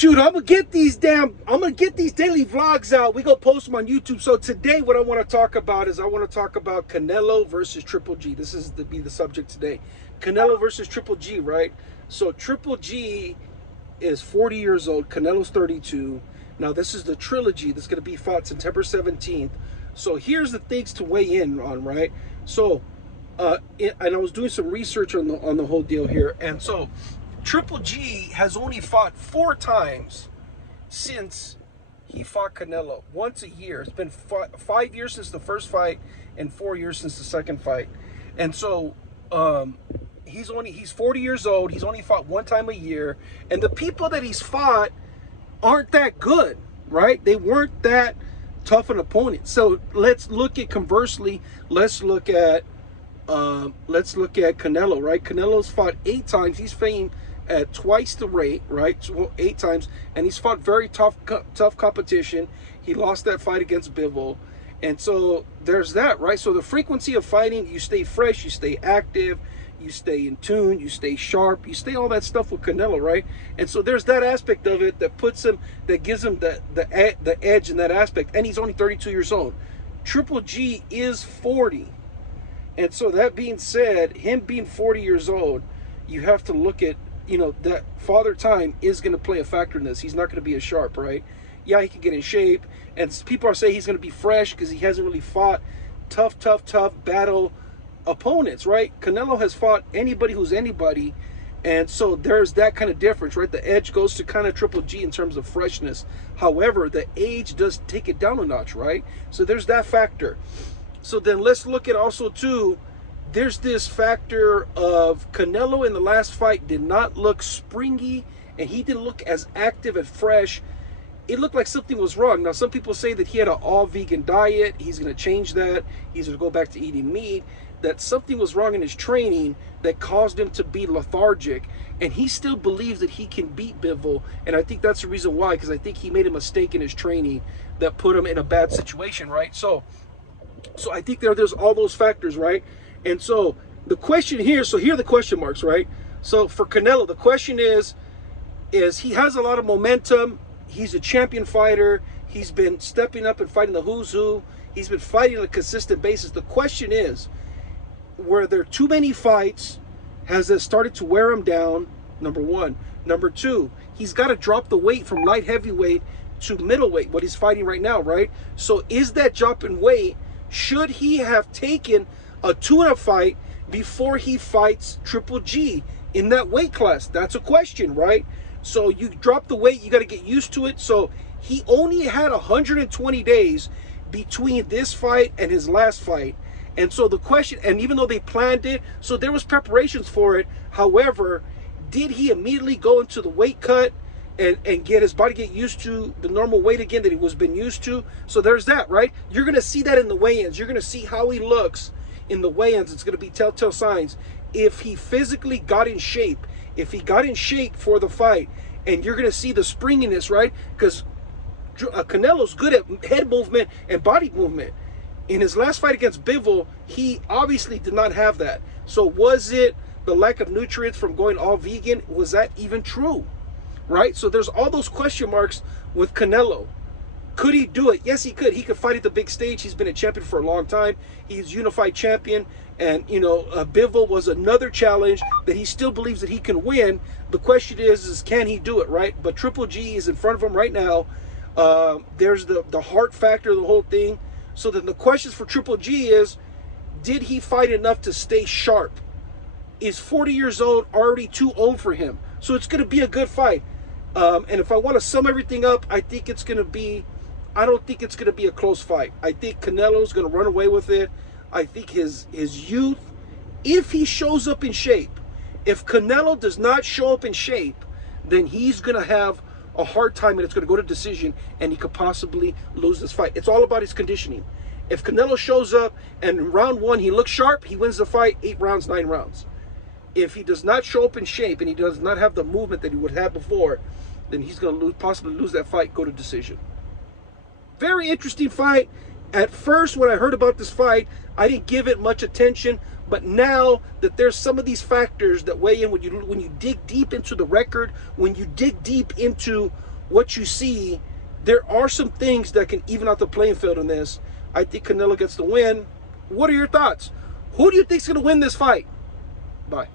Shoot, I'm gonna get these daily vlogs out. We gonna post them on YouTube. So today, what I want to talk about is I want to talk about Canelo versus Triple G. This is to be the subject today. Canelo versus Triple G, right? So Triple G is 40 years old. Canelo's 32. Now this is the trilogy that's gonna be fought September 17th. So here's the things to weigh in on, right? So, and I was doing some research on the whole deal here, and so Triple G has only fought 4 times since he fought Canelo. Once a year. It's been 5 years since the first fight and 4 years since the second fight. And so he's 40 years old. He's only fought 1 time a year. And the people that he's fought aren't that good, right? They weren't that tough an opponent. So let's look at conversely. Let's look at Canelo, right? Canelo's fought 8 times. He's famed at twice the rate, right? So 8 times, and he's fought very tough competition. He lost that fight against Bivol, and so there's that, right? So the frequency of fighting, you stay fresh, you stay active, you stay in tune, you stay sharp, you stay all that stuff with Canelo, right? And so there's that aspect of it that puts him, that gives him the edge in that aspect, and he's only 32 years old. Triple G is 40. And so that being said, him being 40 years old, you have to look at, you know, that father time is going to play a factor in this. He's not going to be as sharp, right? Yeah, he can get in shape. And people are saying he's going to be fresh because he hasn't really fought tough battle opponents, right? Canelo has fought anybody who's anybody. And so there's that kind of difference, right? The edge goes to kind of Triple G in terms of freshness. However, the age does take it down a notch, right? So there's that factor. So then let's look at also too, there's this factor of Canelo in the last fight did not look springy, and he didn't look as active and fresh. It looked like something was wrong. Now, some people say that he had an all-vegan diet. He's going to change that. He's going to go back to eating meat. That something was wrong in his training that caused him to be lethargic. And he still believes that he can beat Bivol. And I think that's the reason why, because I think he made a mistake in his training that put him in a bad situation, right? So I think there's all those factors, right? And so the question here, so here are the question marks, right? So for Canelo, the question is he has a lot of momentum. He's a champion fighter. He's been stepping up and fighting the who's who. He's been fighting on a consistent basis. The question is, were there too many fights? Has it started to wear him down? Number one. Number two, he's got to drop the weight from light heavyweight to middleweight, what he's fighting right now, right? So is that drop in weight? Should he have taken a tune-up fight before he fights Triple G in that weight class? That's a question, right? So you drop the weight, you got to get used to it. So he only had 120 days between this fight and his last fight. And so the question, and even though they planned it, so there was preparations for it. However, did he immediately go into the weight cut and get his body get used to the normal weight again that he was been used to? So there's that, right? You're going to see that in the weigh-ins. You're going to see how he looks in the weigh-ins. It's going to be telltale signs. If he physically got in shape, if he got in shape for the fight, and you're going to see the springiness, right? Because Canelo's good at head movement and body movement. In his last fight against Bivol, he obviously did not have that. So was it the lack of nutrients from going all vegan? Was that even true? Right? So there's all those question marks with Canelo. Could he do it? Yes, he could. He could fight at the big stage. He's been a champion for a long time. He's unified champion. And, you know, Bivol was another challenge that he still believes that he can win. The question is can he do it, right? But Triple G is in front of him right now. There's the heart factor of the whole thing. So then the questions for Triple G is, did he fight enough to stay sharp? Is 40 years old already too old for him? So it's going to be a good fight. And if I want to sum everything up, I think it's going to be, I don't think it's going to be a close fight. I think Canelo's going to run away with it. I think his youth, if he shows up in shape, if Canelo does not show up in shape, then he's going to have a hard time and it's going to go to decision and he could possibly lose this fight. It's all about his conditioning. If Canelo shows up and in round 1 he looks sharp, he wins the fight, 8 rounds, 9 rounds. If he does not show up in shape and he does not have the movement that he would have before, then he's going to possibly lose that fight, go to decision. Very interesting fight. At first, when I heard about this fight, I didn't give it much attention. But now that there's some of these factors that weigh in, when you dig deep into the record, when you dig deep into what you see, there are some things that can even out the playing field in this. I think Canelo gets the win. What are your thoughts? Who do you think is going to win this fight? Bye.